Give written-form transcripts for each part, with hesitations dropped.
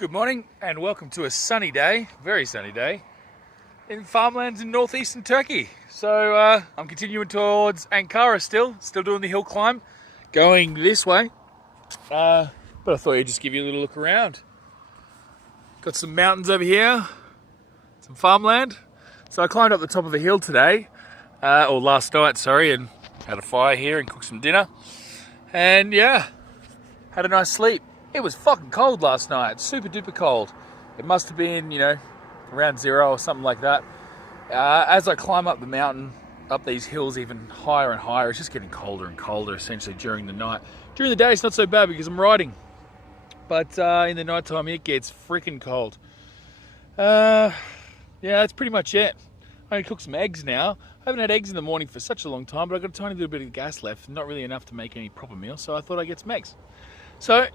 Good morning and welcome to a sunny day, very sunny day, in farmlands in northeastern Turkey. So I'm continuing towards Ankara still doing the hill climb, going this way. But I thought I'd just give you a little look around. Got some mountains over here, some farmland. So I climbed up the top of a hill today, or last night, sorry, and had a fire here and cooked some dinner. And yeah, had a nice sleep. It was fucking cold last night, super duper cold. It must have been, around 0 or something like that. As I climb up the mountain, up these hills even higher and higher, it's just getting colder and colder essentially during the night. During the day it's not so bad because I'm riding. But in the night time it gets freaking cold. Yeah, that's pretty much it. I'm going to cook some eggs now. I haven't had eggs in the morning for such a long time, but I've got a tiny little bit of gas left. Not really enough to make any proper meal, so I thought I'd get some eggs. So,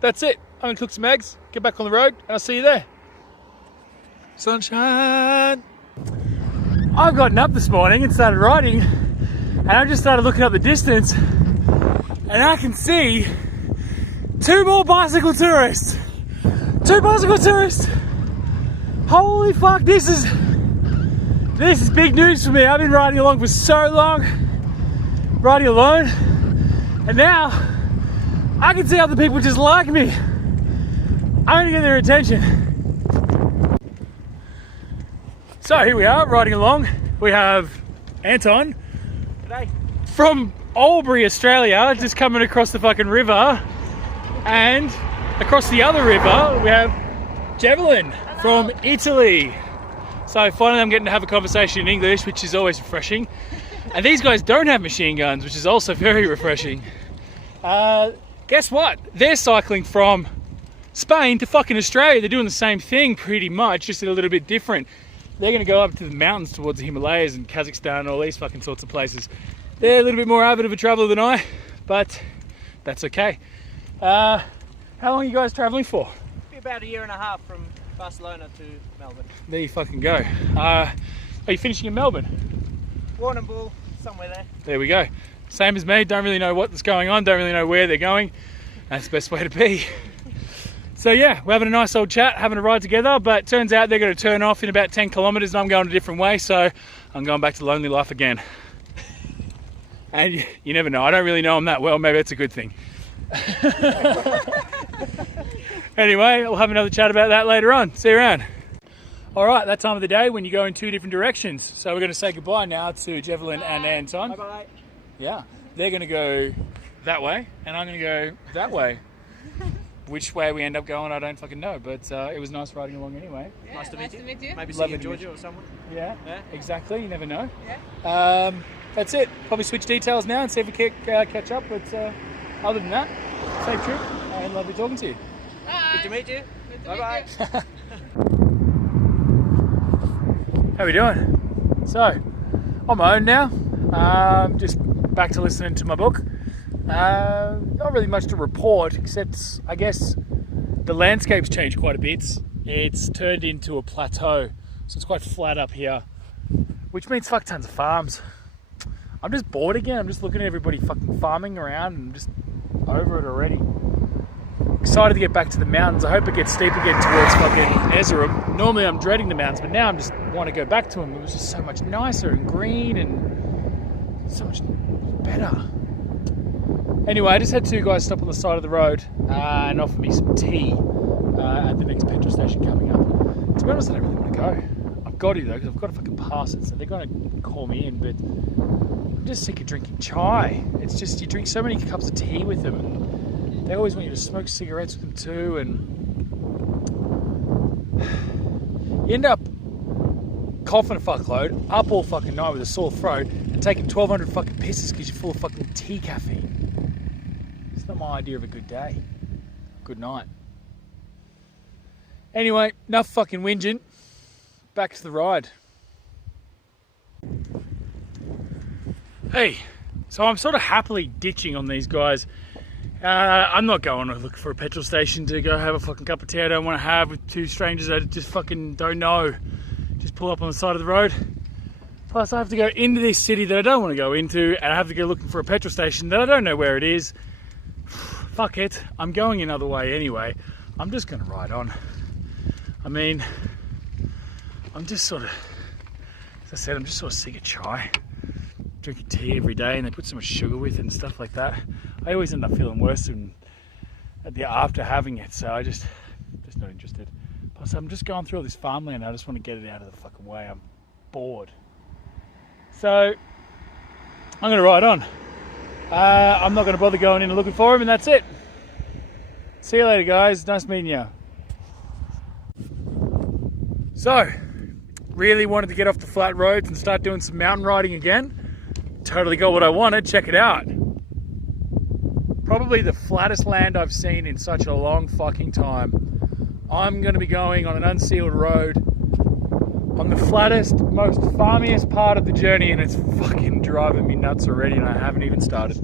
that's it. I'm going to cook some eggs, get back on the road, and I'll see you there. Sunshine! I've gotten up this morning and started riding, and I just started looking up the distance, and I can see 2 more bicycle tourists. 2 bicycle tourists! Holy fuck, this is big news for me. I've been riding along for so long, riding alone, and now I can see other people just like me. I'm gonna get their attention. So here we are, riding along. We have Anton today from Albury, Australia, just coming across the fucking river. And across the other river, we have Javelin from Italy. So finally I'm getting to have a conversation in English, which is always refreshing. And these guys don't have machine guns, which is also very refreshing. Guess what? They're cycling from Spain to fucking Australia. They're doing the same thing pretty much, just a little bit different. They're going to go up to the mountains towards the Himalayas and Kazakhstan and all these fucking sorts of places. They're a little bit more avid of a traveller than I, but that's okay. How long are you guys travelling for? About a year and a half from Barcelona to Melbourne. There you fucking go. Are you finishing in Melbourne? Warrnambool, somewhere there. There we go. Same as me, don't really know what's going on, don't really know where they're going. That's the best way to be. So yeah, we're having a nice old chat, having a ride together, but turns out they're going to turn off in about 10 kilometres and I'm going a different way, so I'm going back to lonely life again. And you never know, I don't really know them that well, maybe that's a good thing. Anyway, we'll have another chat about that later on. See you around. All right, that time of the day when you go in 2 different directions. So we're going to say goodbye now to Javelin and Anton. Bye-bye. Yeah, they're going to go that way, and I'm going to go that way. Which way we end up going, I don't fucking know, but it was nice riding along anyway. Yeah, nice to meet you. Maybe see Lovely you in Georgia or someone. Yeah, exactly, you never know. Yeah. That's it. Probably switch details now and see if we can catch up, but other than that, safe trip, and lovely talking to you. Bye. Good to meet you. Bye-bye. How we doing? So, on my own now. Just back to listening to my book. Not really much to report, except I guess the landscape's changed quite a bit. It's turned into a plateau, so it's quite flat up here, which means fuck tons of farms. I'm just bored again. I'm just looking at everybody fucking farming around and I'm just over it already. Excited to get back to the mountains. I hope it gets steep again towards fucking Erzurum. Normally I'm dreading the mountains, but now I'm just want to go back to them. It was just so much nicer and green and so much better. Anyway, I just had 2 guys stop on the side of the road and offer me some tea at the next petrol station coming up. To be honest, I don't really want to go. I've got to though, because I've got to fucking pass it, so they're going to call me in, but I'm just sick of drinking chai. It's just, you drink so many cups of tea with them, and they always want you to smoke cigarettes with them too, and you end up coughing a fuckload, up all fucking night with a sore throat, and taking 1,200 fucking pisses because you're full of fucking tea caffeine. It's not my idea of a good day. Good night. Anyway, enough fucking whinging. Back to the ride. Hey, so I'm sort of happily ditching on these guys. I'm not going to look for a petrol station to go have a fucking cup of tea I don't want to have with 2 strangers I just fucking don't know. Just pull up on the side of the road. Plus I have to go into this city that I don't want to go into, and I have to go looking for a petrol station that I don't know where it is. Fuck it, I'm going another way anyway. I'm just going to ride on. I mean, I'm just sort of, as I said, I'm just sort of sick of chai. Drinking tea every day and they put so much sugar with it and stuff like that. I always end up feeling worse after having it, so I just not interested. Plus, I'm just going through all this farmland. I just want to get it out of the fucking way. I'm bored. So, I'm going to ride on. I'm not going to bother going in and looking for him, and that's it. See you later, guys. Nice meeting you. So, really wanted to get off the flat roads and start doing some mountain riding again. Totally got what I wanted. Check it out. Probably the flattest land I've seen in such a long fucking time. I'm going to be going on an unsealed road on the flattest, most farmiest part of the journey, and it's fucking driving me nuts already, and I haven't even started.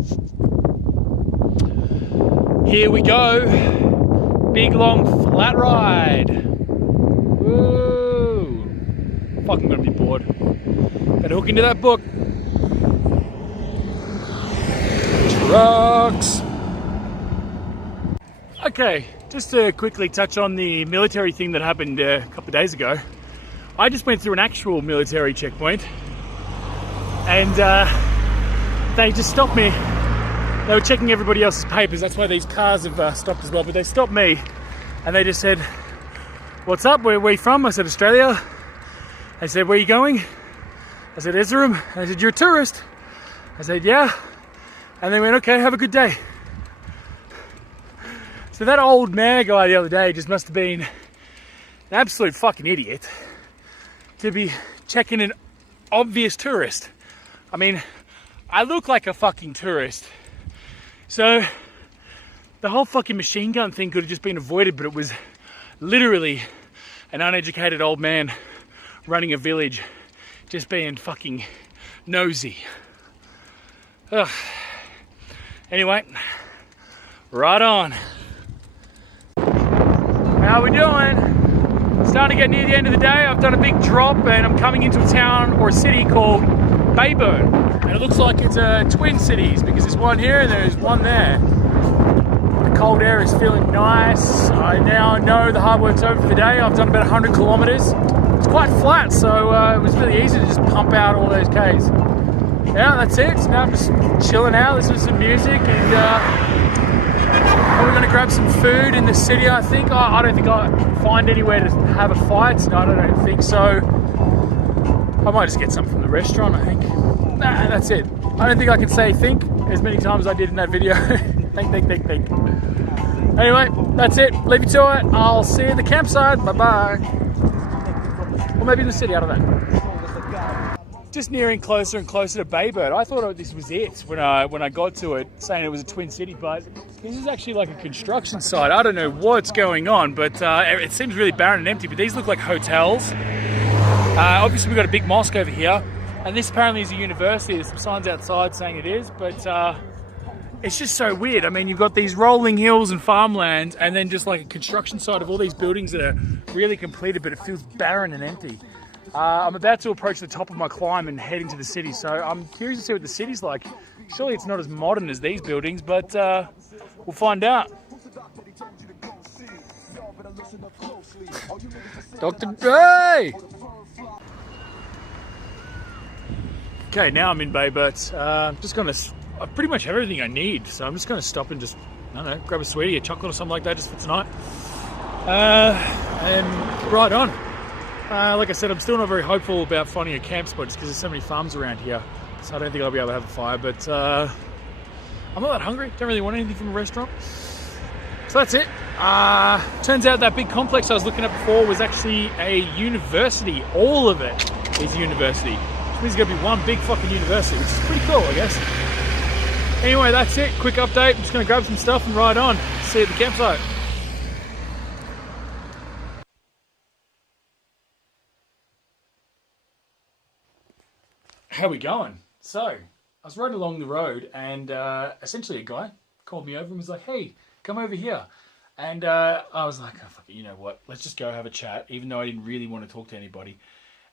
Here we go. Big long flat ride. Woo! Fucking gonna be bored. Better hook into that book. Trucks. Okay, just to quickly touch on the military thing that happened a couple of days ago. I just went through an actual military checkpoint and they just stopped me. They were checking everybody else's papers. That's why these cars have stopped as well. But they stopped me and they just said, "What's up? Where are you from?" I said, "Australia." They said, "Where are you going?" I said, "Erzurum." And they said, "You're a tourist?" I said, "Yeah." And they went, "Okay, have a good day." So that old mayor guy the other day just must have been an absolute fucking idiot to be checking an obvious tourist. I mean, I look like a fucking tourist. So the whole fucking machine gun thing could have just been avoided, but it was literally an uneducated old man running a village just being fucking nosy. Ugh. Anyway, right on. How we doing? Starting to get near the end of the day. I've done a big drop and I'm coming into a town or a city called Bayburn. And it looks like it's twin cities because there's one here and there's one there. The cold air is feeling nice. I now know the hard work's over for the day. I've done about 100 kilometers. It's quite flat, so it was really easy to just pump out all those Ks. Yeah, that's it. So now I'm just chilling out, listening to some music, and we're going to grab some food in the city, I think. I don't think I'll find anywhere to have a fight. No, I don't think so. I might just get something from the restaurant, I think. Nah, that's it. I don't think I can say think as many times as I did in that video. think. Anyway, that's it. Leave you to it. I'll see you at the campsite. Bye-bye. Or maybe in the city, I don't know. Just nearing closer and closer to Bayburn. I thought this was it when I got to it, saying it was a twin city, but this is actually like a construction site. I don't know what's going on, but it seems really barren and empty, but these look like hotels. Obviously we've got a big mosque over here, and this apparently is a university. There's some signs outside saying it is, but it's just so weird. I mean, you've got these rolling hills and farmland, and then just like a construction site of all these buildings that are really completed, but it feels barren and empty. I'm about to approach the top of my climb and head into the city, so I'm curious to see what the city's like. Surely it's not as modern as these buildings, but we'll find out. Dr. Dre! Okay, now I'm in Bayburt. Just gonna, I pretty much have everything I need, so I'm just gonna stop and just, I don't know, grab a sweetie, a chocolate or something like that just for tonight. And right on. Like I said, I'm still not very hopeful about finding a camp spot just because there's so many farms around here. So I don't think I'll be able to have a fire, but I'm not that hungry. Don't really want anything from a restaurant. So that's it. Turns out that big complex I was looking at before was actually a university. All of it is university. Which means it's going to be one big fucking university, which is pretty cool, I guess. Anyway, that's it. Quick update. I'm just going to grab some stuff and ride on. See you at the campsite. How we going? So, I was riding along the road and essentially a guy called me over and was like, "Hey, come over here." And I was like, "Oh, fuck it, you know what? Let's just go have a chat," even though I didn't really want to talk to anybody.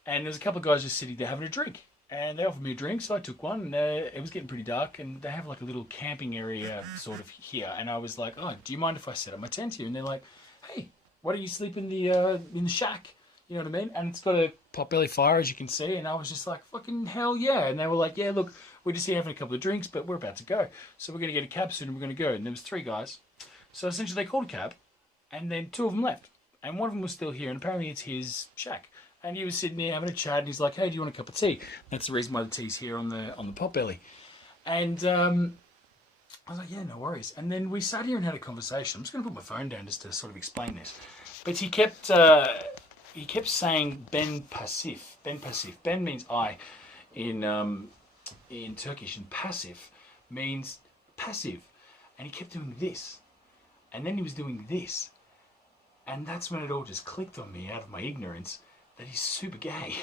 And there's a couple of guys just sitting there having a drink. And they offered me a drink, so I took one. And it was getting pretty dark, and they have like a little camping area sort of here. And I was like, "Oh, do you mind if I set up my tent here?" And they're like, hey, why don't you sleep in the shack? You know what I mean? And it's got a potbelly fire, as you can see. And I was just like, fucking hell yeah. And they were like, yeah, look, we're just here having a couple of drinks, but we're about to go. So we're going to get a cab soon and we're going to go. And there was 3 guys. So essentially they called a cab and then 2 of them left. And one of them was still here and apparently it's his shack. And he was sitting there having a chat and he's like, hey, do you want a cup of tea? That's the reason why the tea's here on the potbelly. And I was like, yeah, no worries. And then we sat here and had a conversation. I'm just going to put my phone down just to sort of explain this. But he kept saying ben pasif. Ben pasif. Ben means I in Turkish, and passive means passive. And he kept doing this. And then he was doing this. And that's when it all just clicked on me out of my ignorance that he's super gay.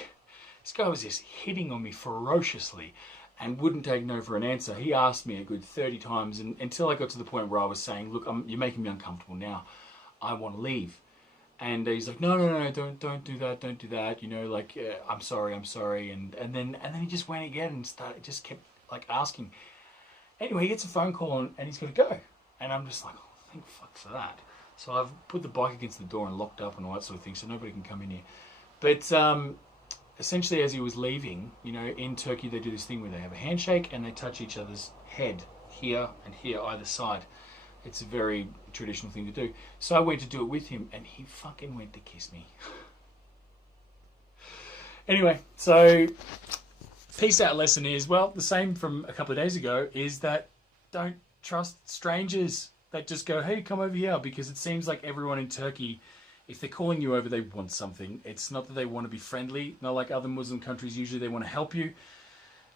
This guy was just hitting on me ferociously and wouldn't take no for an answer. He asked me a good 30 times and, until I got to the point where I was saying, look, you're making me uncomfortable now. I want to leave. And he's like, no, don't do that. You know, like, I'm sorry. And then he just went again and just kept like asking. Anyway, he gets a phone call and he's got to go. And I'm just like, oh, thank fuck for that. So I've put the bike against the door and locked up and all that sort of thing so nobody can come in here. But essentially as he was leaving, you know, in Turkey they do this thing where they have a handshake and they touch each other's head here and here either side. It's a very traditional thing to do. So I went to do it with him and he fucking went to kiss me. Anyway, so peace out lesson is, well, the same from a couple of days ago, is that don't trust strangers that just go, hey, come over here, because it seems like everyone in Turkey, if they're calling you over, they want something. It's not that they want to be friendly. Not like other Muslim countries, usually they want to help you.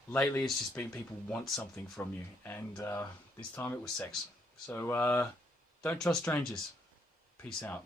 Lately, it's just been people want something from you. And this time it was sex. So don't trust strangers. Peace out.